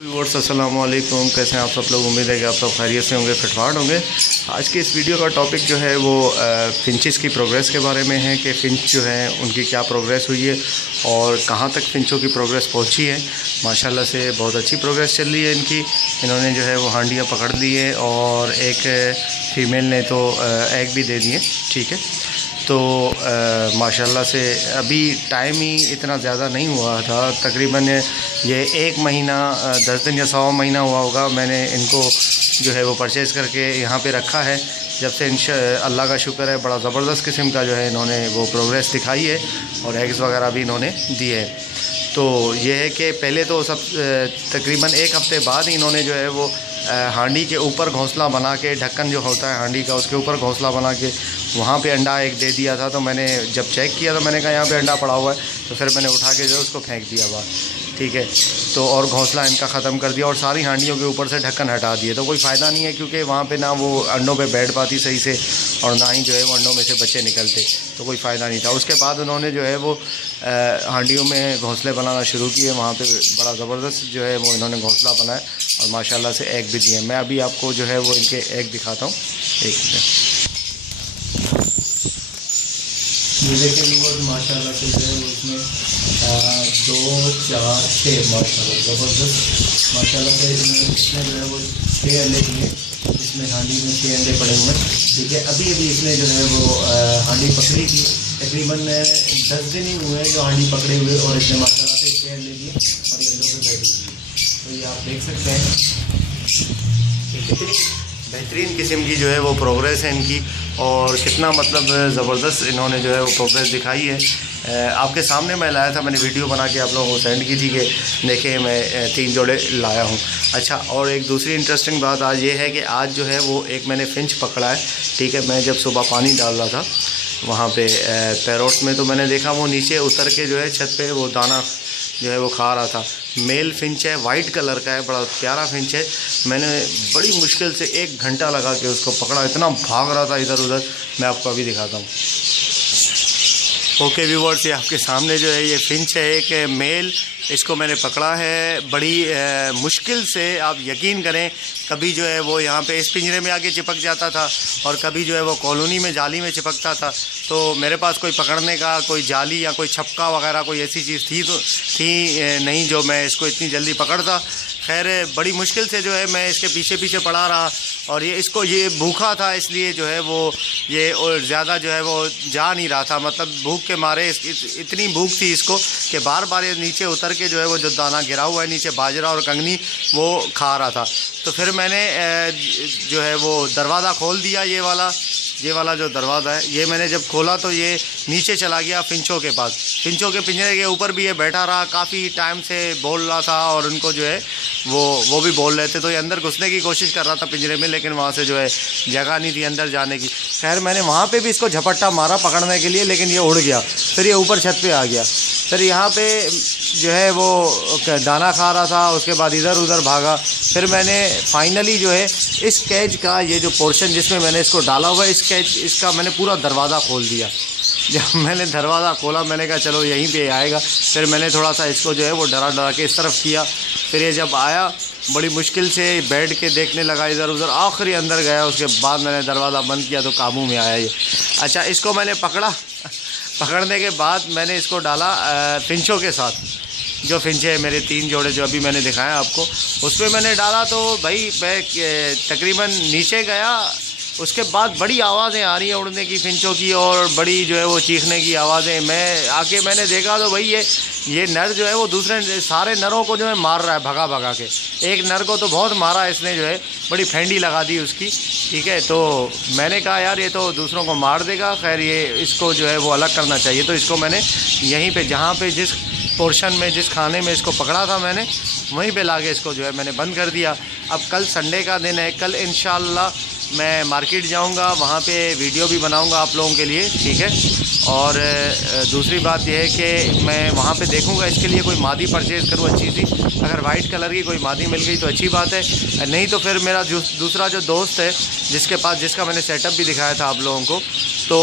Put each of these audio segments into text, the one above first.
Viewers अस्सलाम वालेकुम, कैसे हैं आप सब लोग। उम्मीद है कि आप सब खैरियत से होंगे, फिटफाट होंगे। आज की इस वीडियो का टॉपिक जो है वो फिंचेस की प्रोग्रेस के बारे में है कि फ़िंच जो है उनकी क्या प्रोग्रेस हुई है और कहाँ तक फ़िंचों की प्रोग्रेस पहुंची है। माशाल्लाह से बहुत अच्छी प्रोग्रेस चल रही है इनकी। इन्होंने जो है वो हांडियाँ पकड़ ली है और एक फ़ीमेल ने तो एग भी दे दिए। ठीक है, तो माशाल्लाह से अभी टाइम ही इतना ज़्यादा नहीं हुआ था, तकरीबन ये 1 महीना 10 दिन या 100 महीना हुआ होगा मैंने इनको जो है वो परचेज़ करके यहाँ पे रखा है। जब से अल्लाह का शुक्र है, बड़ा ज़बरदस्त किस्म का जो है इन्होंने वो प्रोग्रेस दिखाई है और एग्स वगैरह भी इन्होंने दिए हैं। तो ये है कि पहले तो सब तकरीबन 1 हफ़्ते बाद ही इन्होंने जो है वो हांडी के ऊपर घोंसला बना के, ढक्कन जो होता है हांडी का उसके ऊपर घोंसला बना के वहाँ पे अंडा एक दे दिया था। तो मैंने जब चेक किया तो मैंने कहा यहाँ पे अंडा पड़ा हुआ है, तो फिर मैंने उठा के जो है उसको फेंक दिया बाहर। ठीक है, तो और घोंसला इनका ख़त्म कर दिया और सारी हांडियों के ऊपर से ढक्कन हटा दिए। तो कोई फ़ायदा नहीं है, क्योंकि वहाँ पे ना वो अंडों पे बैठ पाती सही से और ना ही जो है वो अंडों में से बच्चे निकलते, तो कोई फ़ायदा नहीं था। उसके बाद उन्होंने जो है वो हांडियों में घोंसले बनाना शुरू किए। वहाँ पे बड़ा ज़बरदस्त जो है वो इन्होंने घोंसला बनाया और माशाल्लाह से एग भी दिए। मैं अभी आपको जो है वो इनके एग दिखाता हूँ। एक मिनट, ये देखिए व्यूअर्स, माशाल्लाह से जो है उसमें 2 4 6 माशाल्लाह ज़बरदस्त माशाल्लाह से इसमें जो है वो 6 अंडे दिए। इसमें हांडी में 6 अंडे पड़े हुए हैं। ठीक है, अभी इसमें जो है वो हांडी पकड़ी थी, तकरीबन 10 दिन ही हुए हैं जो हांडी पकड़े हुए और इसमें माशाल्लाह से 6 अंडे दिए और ये अंडों पर बैठी हुई। तो ये आप देख सकते हैं कितनी बेहतरीन किस्म की जो है वो प्रोग्रेस है इनकी और कितना मतलब ज़बरदस्त इन्होंने जो है वो प्रोग्रेस दिखाई है। आपके सामने मैं लाया था, मैंने वीडियो बना के आप लोगों को सेंड की थी कि देखिए मैं 3 जोड़े लाया हूँ। अच्छा, और एक दूसरी इंटरेस्टिंग बात आज ये है कि आज जो है वो एक मैंने फिंच पकड़ा है। ठीक है, मैं जब सुबह पानी डाल रहा था वहाँ पे पैरोट में, तो मैंने देखा वो नीचे उतर के जो है छत पे वो दाना जो है वो खा रहा था। मेल फिंच है, वाइट कलर का है, बड़ा प्यारा फिंच है। मैंने बड़ी मुश्किल से 1 घंटा लगा के उसको पकड़ा, इतना भाग रहा था इधर उधर। मैं आपको अभी दिखाता हूँ। ओके व्यूअर्स, ये आपके सामने जो है ये फिंच है, एक मेल। इसको मैंने पकड़ा है बड़ी मुश्किल से। आप यकीन करें, कभी जो है वो यहाँ पे इस पिंजरे में आके चिपक जाता था और कभी जो है वो कॉलोनी में जाली में चिपकता था। तो मेरे पास कोई पकड़ने का कोई जाली या कोई छपका वगैरह कोई ऐसी चीज़ थी नहीं जो मैं इसको इतनी जल्दी पकड़ता। खैर, बड़ी मुश्किल से जो है मैं इसके पीछे पीछे पड़ा रहा और ये भूखा था, इसलिए जो है वो ये और ज़्यादा जो है वो जा नहीं रहा था। मतलब भूख के मारे इतनी भूख थी इसको कि बार बार ये नीचे उतर के जो है वो जो दाना गिरा हुआ है नीचे, बाजरा और कंगनी, वो खा रहा था। तो फिर मैंने जो है वो दरवाज़ा खोल दिया। ये वाला जो दरवाज़ा है, ये मैंने जब खोला तो ये नीचे चला गया फिंचों के पास। फिंचों के पिंजरे के ऊपर भी ये बैठा रहा, काफ़ी टाइम से बोल रहा था और उनको जो है वो भी बोल रहे थे। तो ये अंदर घुसने की कोशिश कर रहा था पिंजरे में, लेकिन वहाँ से जो है जगह नहीं थी अंदर जाने की। खैर, मैंने वहाँ पे भी इसको झपट्टा मारा पकड़ने के लिए, लेकिन ये उड़ गया। फिर ये ऊपर छत पे आ गया। फिर यहाँ पे जो है वो दाना खा रहा था, उसके बाद इधर उधर भागा। फिर मैंने फाइनली जो है इस कैज का ये जो पोर्शन जिसमें मैंने इसको डाला हुआ है, इसका मैंने पूरा दरवाज़ा खोल दिया। जब मैंने दरवाज़ा खोला, मैंने कहा चलो यहीं पे आएगा। फिर मैंने थोड़ा सा इसको जो है वो डरा के इस तरफ किया। फिर ये जब आया, बड़ी मुश्किल से बैठ के देखने लगा इधर उधर, आखिरी अंदर गया। उसके बाद मैंने दरवाज़ा बंद किया तो काबू में आया ये। अच्छा, इसको मैंने पकड़ने के बाद मैंने इसको डाला फिंचों के साथ। जो फिंचे है मेरे 3 जोड़े जो अभी मैंने दिखाया आपको, उसमें मैंने डाला। तो भाई मैं तकरीबन नीचे गया, उसके बाद बड़ी आवाज़ें आ रही हैं उड़ने की फिंचों की और बड़ी जो है वो चीखने की आवाज़ें। मैंने देखा तो भाई ये नर जो है वो दूसरे सारे नरों को जो है मार रहा है भगा भगा के। एक नर को तो बहुत मारा इसने, जो है बड़ी फेंडी लगा दी उसकी। ठीक है, तो मैंने कहा यार ये तो दूसरों को मार देगा। खैर, इसको जो है वो अलग करना चाहिए। तो इसको मैंने यहीं पे, जहाँ पे जिस पोर्शन में, जिस खाने में इसको पकड़ा था मैंने, वहीं पे लाके इसको जो है मैंने बंद कर दिया। अब कल संडे का दिन है, कल इंशाल्लाह मैं मार्केट जाऊंगा, वहाँ पे वीडियो भी बनाऊंगा आप लोगों के लिए। ठीक है, और दूसरी बात यह है कि मैं वहाँ पे देखूंगा इसके लिए कोई मादी परचेज़ करूँ अच्छी सी। अगर वाइट कलर की कोई मादी मिल गई तो अच्छी बात है, नहीं तो फिर मेरा दूसरा जो दोस्त है जिसका मैंने सेटअप भी दिखाया था आप लोगों को, तो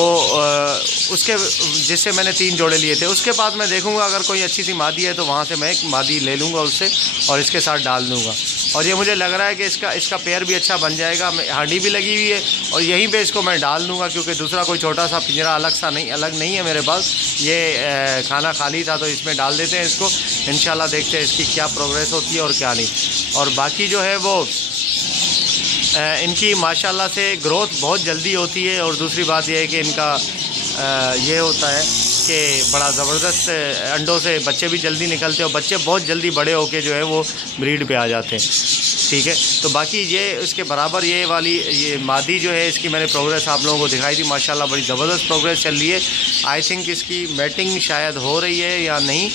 जिससे मैंने 3 जोड़े लिए थे, उसके बाद मैं देखूंगा अगर कोई अच्छी सी मादी है तो वहाँ से मैं एक मादी ले लूँगा उससे और इसके साथ डाल दूँगा। और ये मुझे लग रहा है कि इसका पेयर भी अच्छा बन जाएगा। हांडी भी लगी हुई है और यहीं पे इसको मैं डाल दूँगा, क्योंकि दूसरा कोई छोटा सा पिंजरा अलग नहीं है मेरे पास। ये खाना खाली था तो इसमें डाल देते हैं इसको। इंशाल्लाह देखते हैं इसकी क्या प्रोग्रेस होती है और क्या नहीं। और बाकी जो है वो इनकी माशाल्लाह से ग्रोथ बहुत जल्दी होती है। और दूसरी बात यह है कि इनका ये होता है कि बड़ा ज़बरदस्त अंडों से बच्चे भी जल्दी निकलते हैं और बच्चे बहुत जल्दी बड़े होके जो है वो ब्रीड पे आ जाते हैं। ठीक है, तो बाकी ये इसके बराबर ये मादी जो है इसकी मैंने प्रोग्रेस आप लोगों को दिखाई थी। माशाल्लाह बड़ी ज़बरदस्त प्रोग्रेस चल रही है। आई थिंक इसकी मैटिंग शायद हो रही है या नहीं,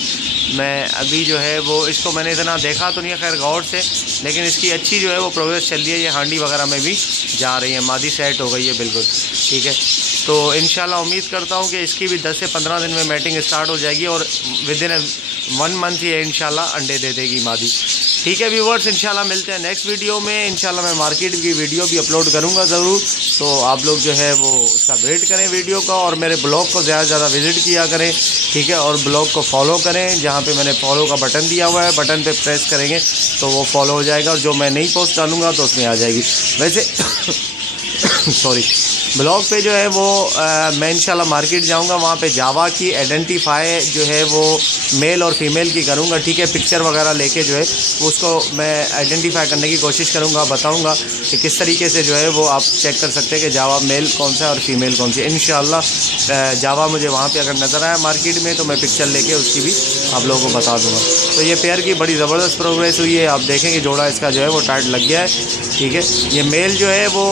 मैं अभी जो है वो इसको मैंने इतना देखा तो नहीं है खैर गौर से, लेकिन इसकी अच्छी जो है वो प्रोग्रेस चल रही है। ये हांडी वगैरह में भी जा रही है, मादी सेट हो गई है बिल्कुल। ठीक है, तो इंशाल्लाह उम्मीद करता हूँ कि इसकी भी 10 से 15 दिन में मैटिंग स्टार्ट हो जाएगी और विदिन 1 मंथ ही इंशाल्लाह अंडे दे देगी मादी। ठीक है व्यूवर्स, इंशाल्लाह मिलते हैं नेक्स्ट वीडियो में। इंशाल्लाह मैं मार्केट की वीडियो भी अपलोड करूँगा ज़रूर, तो आप लोग जो है वो उसका वेट करें वीडियो का। और मेरे ब्लॉग को ज़्यादा से ज़्यादा विज़िट किया करें। ठीक है, और ब्लॉग को फॉलो करें, जहाँ पे मैंने फॉलो का बटन दिया हुआ है, बटन पे प्रेस करेंगे तो वो फॉलो हो जाएगा। और जो मैं नई पोस्ट डालूँगा तो उसमें आ जाएगी। वैसे सॉरी, ब्लॉग पे जो है वो मैं इंशाल्लाह मार्केट जाऊंगा, वहाँ पे जावा की आइडेंटिफाई जो है वो मेल और फीमेल की करूँगा। ठीक है, पिक्चर वगैरह लेके जो है उसको मैं आइडेंटिफाई करने की कोशिश करूँगा, बताऊँगा कि किस तरीके से जो है वो आप चेक कर सकते हैं कि जावा मेल कौन सा है और फीमेल कौन सी है। इंशाल्लाह जावा मुझे वहाँ पे अगर नज़र आया मार्केट में तो मैं पिक्चर लेके उसकी भी आप लोगों को बता दूँगा। तो ये पेयर की बड़ी ज़बरदस्त प्रोग्रेस हुई है। आप देखेंगे जोड़ा इसका जो है वो टाइट लग गया है। ठीक है, ये मेल जो है वो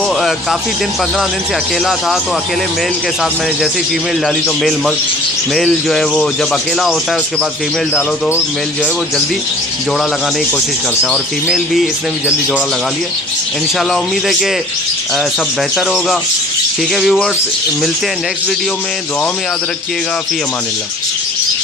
काफ़ी दिन 15 दिन से अकेला था, तो अकेले मेल के साथ मैंने जैसे ही फीमेल डाली तो मेल जो है वो जब अकेला होता है उसके बाद फीमेल डालो तो मेल जो है वो जल्दी जोड़ा लगाने की कोशिश करता है। और फीमेल भी इसने भी जल्दी जोड़ा लगा लिया। इंशाल्लाह उम्मीद है कि सब बेहतर होगा। ठीक है व्यूवर्स, मिलते हैं नेक्स्ट वीडियो में। दुआओं में याद रखिएगा। फ़ी अमानिल्लाह।